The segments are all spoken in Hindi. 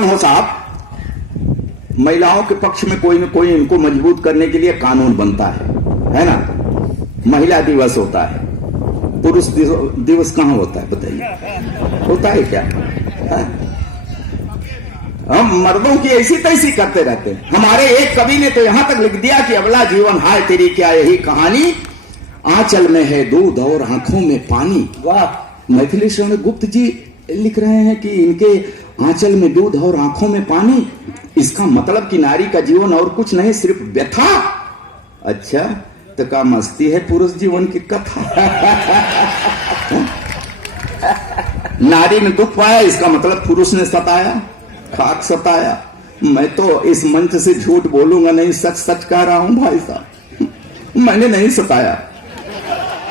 हो साहब, महिलाओं के पक्ष में कोई न कोई इनको मजबूत करने के लिए कानून बनता है ना। महिला दिवस होता है, पुरुष दिवस कहाँ होता है बताइए, होता है क्या? हम मर्दों की ऐसी तैसी करते रहते हैं। हमारे एक कवि ने तो यहां तक लिख दिया कि अबला जीवन हाय तेरी क्या यही कहानी, आंचल में है दूध और आंखों में पानी। वाह! मैथिली श्रवण गुप्त जी लिख रहे हैं कि इनके आंचल में दूध और आंखों में पानी, इसका मतलब कि नारी का जीवन और कुछ नहीं, सिर्फ व्यथा। अच्छा, तो क्या मस्ती है पुरुष जीवन की कथा। नारी ने दुख पाया, इसका मतलब पुरुष ने सताया, खाक सताया। मैं तो इस मंच से झूठ बोलूंगा नहीं, सच सच कह रहा हूं भाई साहब, मैंने नहीं सताया,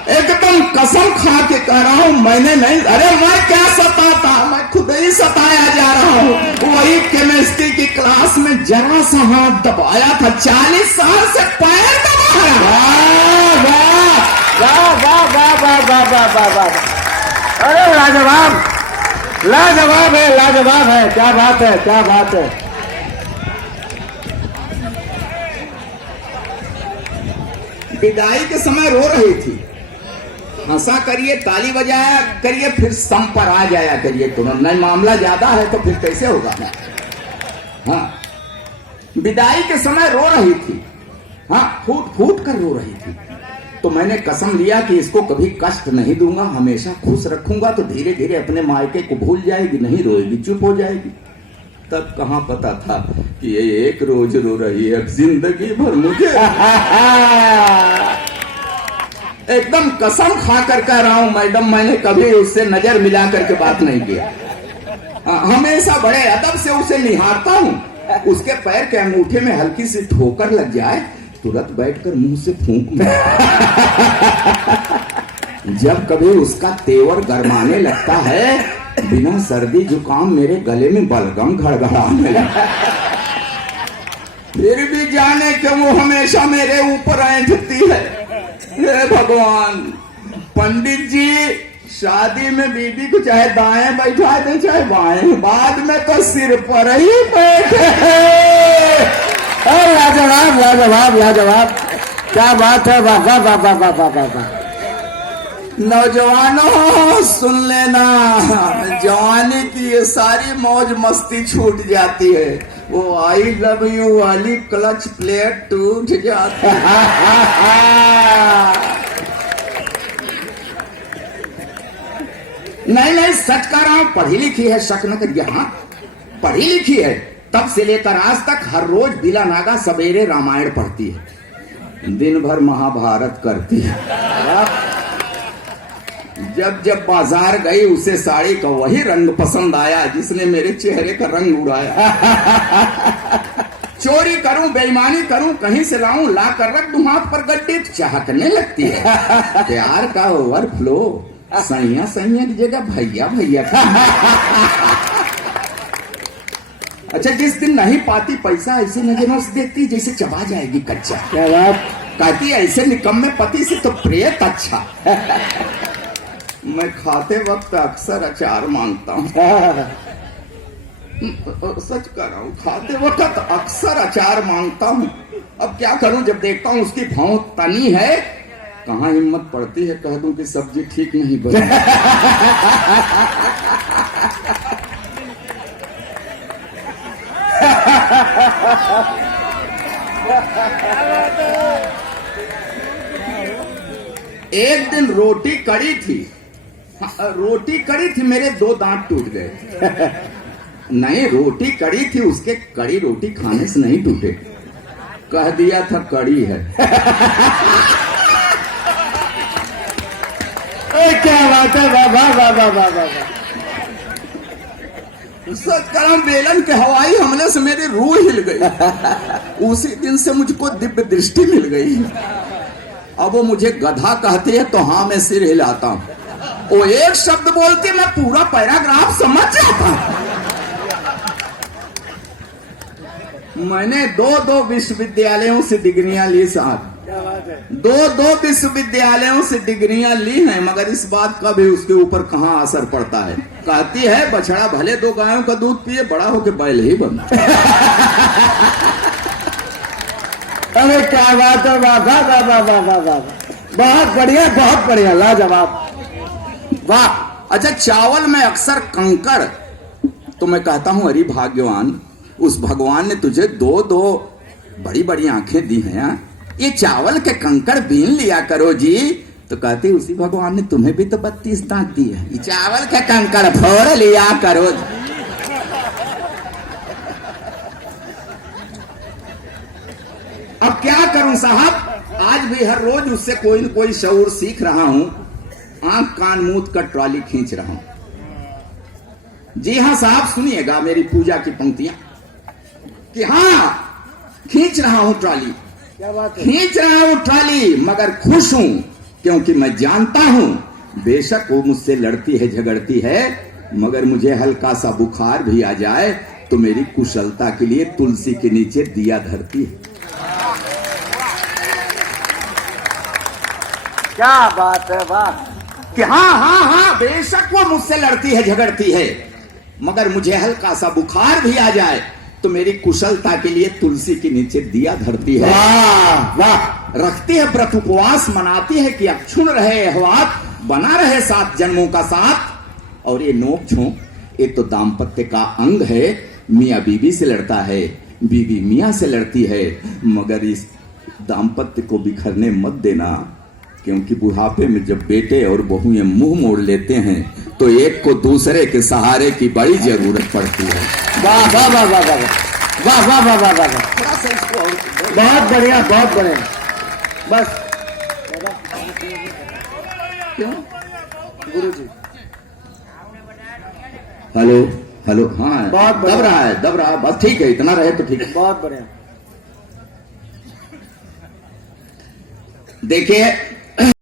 एकदम कसम खा के कह रहा हूं मैंने नहीं। अरे मैं क्या सताता, मैं खुद ही सताया जा रहा हूं। वही केमिस्ट्री की क्लास में जरा सा हाथ दबाया था, 40 साल से पैर दबाया। वाह वाह वाह वाह वाह वाह वाह वाह वाह! अरे लाजवाब, लाजवाब है, लाजवाब है, क्या बात है, क्या बात है। विदाई के समय रो रही थी, हंसा करिए, ताली बजाया करिए, फिर सम पर आ जाया करिए तुरंत। नहीं मामला ज्यादा है तो फिर कैसे होगा। हाँ, विदाई के समय रो रही थी, हाँ, फूट फूट कर रो रही थी। तो मैंने कसम लिया कि इसको कभी कष्ट नहीं दूंगा, हमेशा खुश रखूंगा, तो धीरे धीरे अपने मायके को भूल जाएगी, नहीं रोएगी, चुप हो जाएगी। तब कहां पता था कि ये एक रोज रो रही है, जिंदगी भर मुझे। एकदम कसम खा कर कह रहा हूं मैडम, मैंने कभी उससे नजर मिला करके बात नहीं किया। हमेशा बड़े अदब से उसे निहारता हूं। उसके पैर के अंगूठे में हल्की सी ठोकर लग जाए, तुरंत बैठकर मुंह से फूंक मार। जब कभी उसका तेवर गरमाने लगता है, बिना सर्दी जुकाम मेरे गले में बलगम घड़घड़ाने लगता है। फिर भी जाने क्यों वो हमेशा मेरे ऊपर ऐंठती है। हे भगवान, पंडित जी शादी में बीबी को चाहे दाएं बैठा दे चाहे बाएं, बाद में तो सिर पर ही बैठे। लाजवाब लाजवाब लाजवाब, क्या बात है, वाह वाह वाह वाह वाह वाह वाह। नौजवानों सुन लेना, जवानी की ये सारी मौज मस्ती छूट जाती है, वो आई लव यू वाली क्लच प्लेट टूट जाती है। नहीं नहीं, सच कह रहा हूं, पढ़ी लिखी है, शक न करिए। हाँ, पढ़ी लिखी है, तब से लेकर आज तक हर रोज बिला नागा सवेरे रामायण पढ़ती है, दिन भर महाभारत करती है। जब जब बाजार गई उसे साड़ी का वही रंग पसंद आया जिसने मेरे चेहरे का रंग उड़ाया। चोरी करूं, बेईमानी करूं, कहीं से लाऊं, ला कर रख दूं हाथ पर गड्ढे, चहकने लगती है। प्यार का ओवरफ्लो, सैया सैया की जगह भैया भैया। अच्छा, जिस दिन नहीं पाती पैसा, ऐसे नजरों से देखती जैसे चबा जाएगी कच्चा। क्या बात, कहती ऐसे निकम्मे पति से तो प्रेत अच्छा। मैं खाते वक्त अक्सर अचार मांगता हूँ, सच कर रहा हूँ, खाते वक्त अक्सर अचार मांगता हूँ। अब क्या करूं, जब देखता हूँ उसकी भाव तनी है, कहाँ हिम्मत पड़ती है कह दूं कि सब्जी ठीक नहीं बनी। एक दिन रोटी कड़ी थी, रोटी कड़ी थी, मेरे 2 दांत टूट गए। नहीं, रोटी कड़ी थी, उसके कड़ी रोटी खाने से नहीं टूटे, कह दिया था कड़ी है। क्या बात है, वाह वाह वाह वाह वाह वाह। सच कह बेलन के हवाई हमले से मेरी रूह हिल गई। उसी दिन से मुझको दिव्य दृष्टि मिल गई। अब वो मुझे गधा कहती है तो हाँ मैं सिर हिलाता हूं, वो एक शब्द बोलती मैं पूरा पैराग्राफ समझ जाता हूं। मैंने 2 विश्वविद्यालयों से डिग्रियां ली साहब, बात है। दो विश्वविद्यालयों से डिग्रियां ली हैं, मगर इस बात का भी उसके ऊपर कहाँ असर पड़ता है। कहती है बछड़ा भले 2 गायों का दूध पिए, बड़ा होके बैल ही बन। अरे क्या बात है, वाह वाह वाह वाह वाह वाह वाह, बहुत बढ़िया, लाजवाब, वाह। अच्छा, चावल में अक्सर कंकड़, तो मैं कहता हूं अरे भाग्यवान, उस भगवान ने तुझे 2 बड़ी बड़ी आंखें दी हैं। ये चावल के कंकड़ बीन लिया करो जी। तो कहती उसी भगवान ने तुम्हें भी तो 32 दांत दी है, ये चावल के कंकड़ फोड़ लिया करो। अब क्या करूं साहब, आज भी हर रोज उससे कोई न कोई शऊर सीख रहा हूं। आंख कान मूंद कर ट्रॉली खींच रहा हूं। जी हाँ साहब, सुनिएगा मेरी पूजा की पंक्तियां कि हाँ, खींच रहा हूं ट्रॉली, क्या बात है। खींच रहा हूं ट्रॉली, मगर खुश हूं क्योंकि मैं जानता हूं बेशक वो मुझसे लड़ती है झगड़ती है, मगर मुझे हल्का सा बुखार भी आ जाए तो मेरी कुशलता के लिए तुलसी के नीचे दिया धरती है। क्या बात है, वाह। कि हाँ, बेशक वो मुझसे लड़ती है झगड़ती है, मगर मुझे हल्का सा बुखार भी आ जाए तो मेरी कुशलता के लिए तुलसी के नीचे दिया धरती है। वाह वाह, रखती है व्रत उपवास, मनाती है कि अक्षुण रहे अहवात, बना रहे 7 जन्मों का साथ। और ये नोक झोंक ये तो दाम्पत्य का अंग है। मियाँ बीवी से लड़ता है, बीवी मियाँ से लड़ती है, मगर इस दाम्पत्य को बिखरने मत देना, क्योंकि बुढ़ापे में जब बेटे और बहुएं मुंह मोड़ लेते हैं तो एक को दूसरे के सहारे की बड़ी जरूरत पड़ती है। वाह वाह वाह वाह वाह वाह वाह वाह वाह वाह, थोड़ा सा इसको और बहुत बढ़िया, बहुत बढ़िया। बस क्यों? गुरुजी, हेलो, हाँ, बहुत बढ़िया। दब रहा है, बस ठीक है, इतना रहे तो ठीक है। बहुत बढ़िया। देखिए